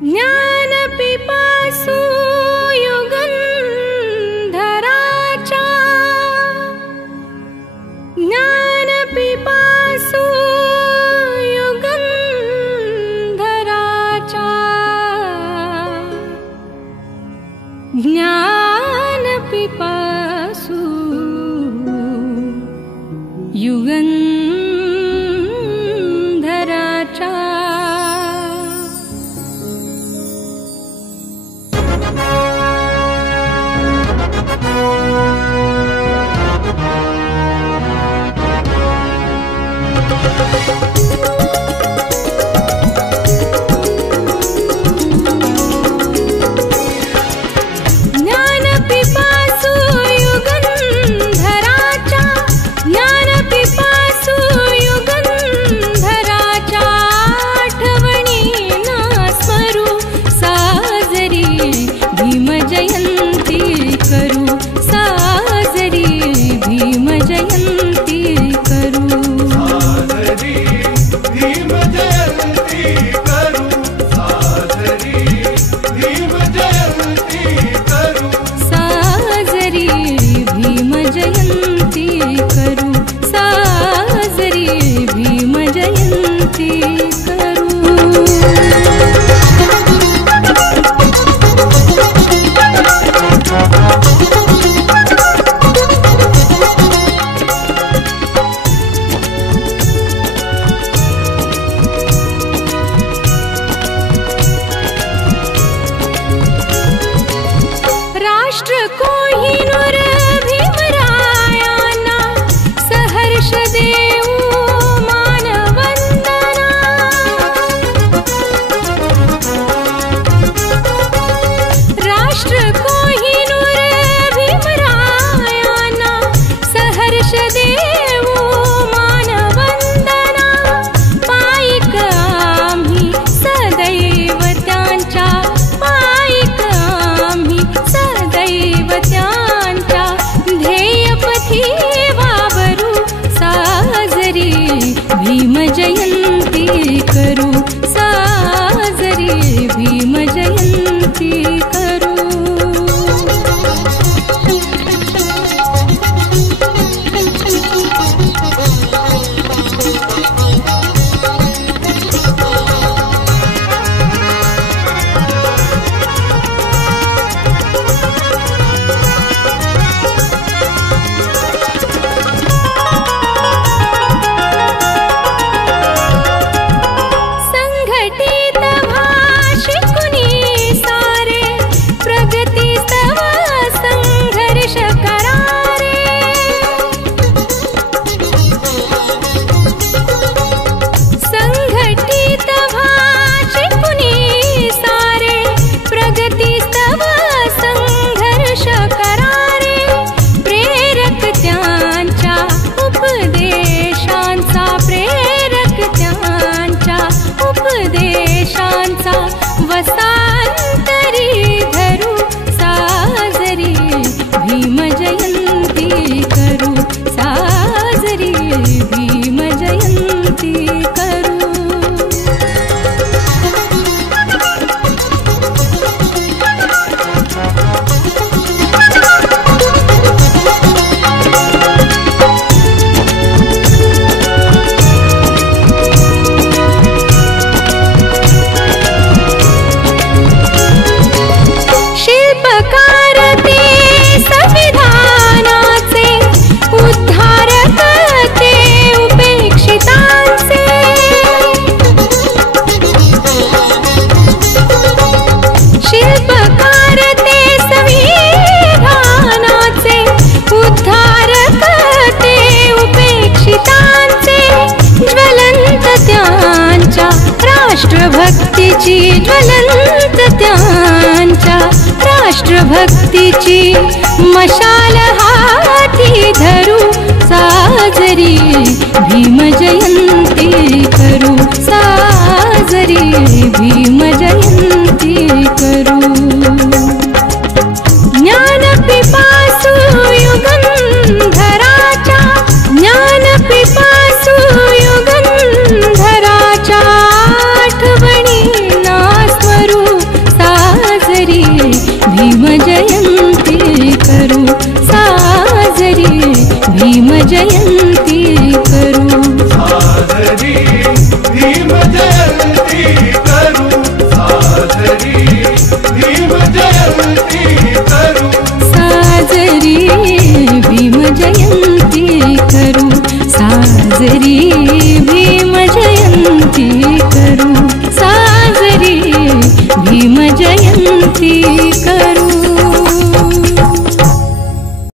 ज्ञानपिपासु युगन्धराचा ज्ञानपिपासु युगन्धराचा ज्ञानपिपासु युगन्धराचा ज्ञानपिपासु युगन्धराचा ज्ञानपिपासु युगन्धराचा आठवणीना स्मरू साजरी भीमजयंती करू साजरी भीमजयंती करू साजरी भीमजयंती करू साजरी भीमजयंती करू साजरी भीमजयंती करू साजरी भीमजयंती करू राष्ट्र कोहिनूर भीमरायांना सहर्ष देऊ मानवंदना राष्ट्र कोहिनूर भीमरायांना सहर्ष देऊ मानवंदना पायिक आम्ही सदैव त्यांच्या पायिक आम्ही सदैव त्यांच्या ध्येयपथी वावरू साजरी भीमजयंती करू साजरी भीमजयंती करू संघटित भाषिकुनी सारे प्रगतीस्तव संघर्ष करारे संघटित भाषिकुनी सारे प्रगतीस्तव संघर्ष करारे प्रेरक त्यांच्या उपदेशांचा प्रेरक त्यांच्या उपदेशांचा वसांतरी धरू साजरी भीमजयंती करू साजरी भीमजयंती करू शिल्पकार ते संविधानाचे उद्धारक ते उपेक्षितांचे शिल्पकार ते संविधानाचे उद्धारक ते उपेक्षितांचे ज्वलंत त्यांच्या राष्ट्रभक्तीची ज्वलंत त्यांच्या राष्ट्रभक्तीची मशाल हाती धरू साजरी भीमजयंती करू साजरी भीमजयंती करू ज्ञानपिपासु युगन्धराचा ज्ञानपिपासु युगन्धराचा आठवणीना स्मरू भीम जयंती करू साजरी भीम जयंती करू साजरी भीम जयंती करू साजरी भीम जयंती करू साजरी